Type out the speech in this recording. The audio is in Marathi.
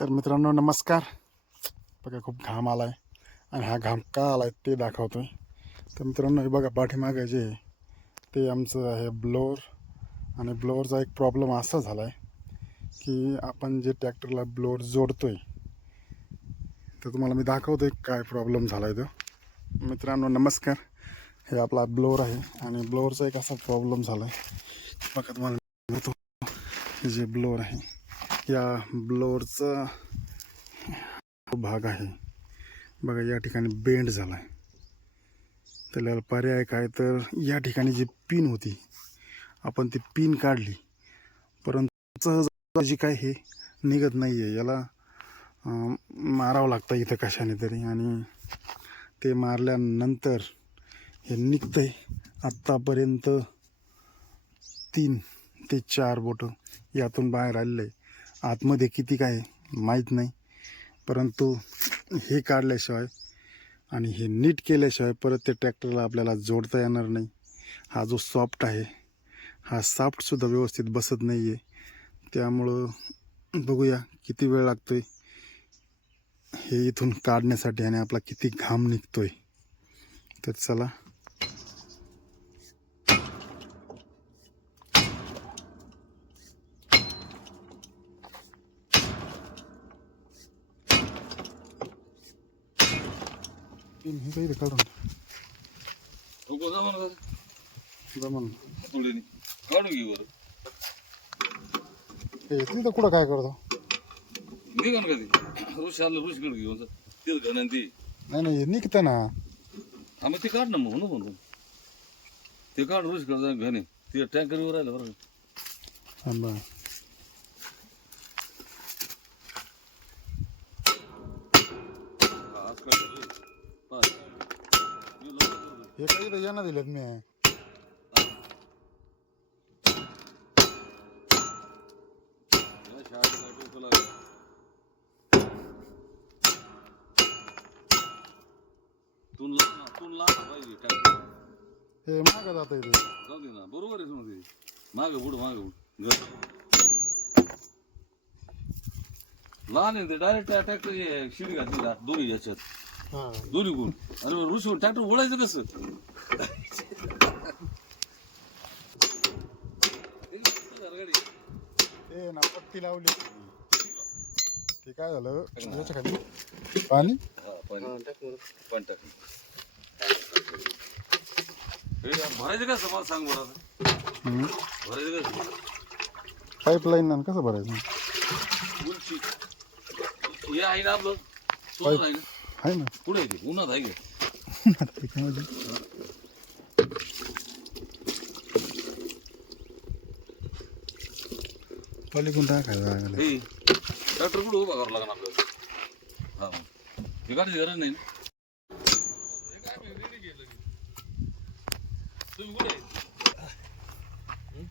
तर मित्रांनो नमस्कार. बघा खूप घाम आला आहे आणि हा घाम का आला आहे ते दाखवतो आहे तर मित्रांनो हे बघा पाठीमागे जे ते आमचं आहे ब्लोअर आणि ब्लोअरचा एक प्रॉब्लेम असा झाला आहे की आपण जे ट्रॅक्टरला ब्लोअर जोडतो आहे तर तुम्हाला मी दाखवतो आहे काय प्रॉब्लेम झाला आहे तो. मित्रांनो नमस्कार. हे आपला ब्लोअर आहे आणि ब्लोअरचा एक असा प्रॉब्लेम झाला आहे बघा तुम्हाला जे ब्लोअर आहे या ब्लोअरचा भाग आहे. बघा या ठिकाणी बेंड झाला आहे त्याला पर्याय काय तर या ठिकाणी जी पिन होती आपण ती पिन काढली. परंतु सहज जी काय हे निघत नाही आहे याला मारावं लागतं इथं कशाने तरी. आणि ते मारल्यानंतर हे निघतं आहे आत्तापर्यंत तीन ते चार बोटं यातून बाहेर आलेलं आहे आतमध्ये किती काय माहीत नाही. परंतु हे काढल्याशिवाय आणि हे नीट केल्याशिवाय परत ते ट्रॅक्टरला आपल्याला जोडता येणार नाही. हा जो सॉफ्ट आहे हा सॉफ्टसुद्धा व्यवस्थित बसत नाही आहे त्यामुळं बघूया किती वेळ लागतो आहे हे इथून काढण्यासाठी आणि आपला किती घाम निघतो आहे तर चला हे काही काढून नको जमन का जमन पुढे काढून घे बरं. हे तिथं कुठं काय करतो? निघन का ते? ऋष आलं ऋषकडे घेऊन जा. तेच घन आणि ते? नाही नाही हे निघतं ना. हा मग ते काढ ना मग म्हणून. म्हणतो ते काढ ऋषकडे घने ते टँकरवर राहिलं बरं का. हा, आज काय झालं? पाय. मी लावतो. हे काही इथं यांना दिलेत मी. हे मागं जातं इथे जाऊ दे ना बरोबर आहे समज. मागे पुढं मागे घर लहान आहे ते डायरेक्ट ट्रॅक्टर शिडी घातली दोन्ही याच्यात. दोन्ही गुण आणि रुसून ट्रॅक्टर ओढायचं कसं? ते ना पट्टी लावली. ते काय झालं? याच्या खाली. पाणी? पाणी. पाणी टाक. भरायचं कसं? मला सांग बरं. भरायचं कसं? पाईपलाईन कसं भरायचं? उंची. हे आहे ना आपलं सोलर आहे ना? आहे ना. कुठे आहे ते? उन्हात आहे का? ते काय माहिती. पलीकडून टाकायचं लागलं हे ट्रॅक्टर कुठं उभा करावं लागणार आपल्याला? हा हे काढायची गरज नाही ना? हे?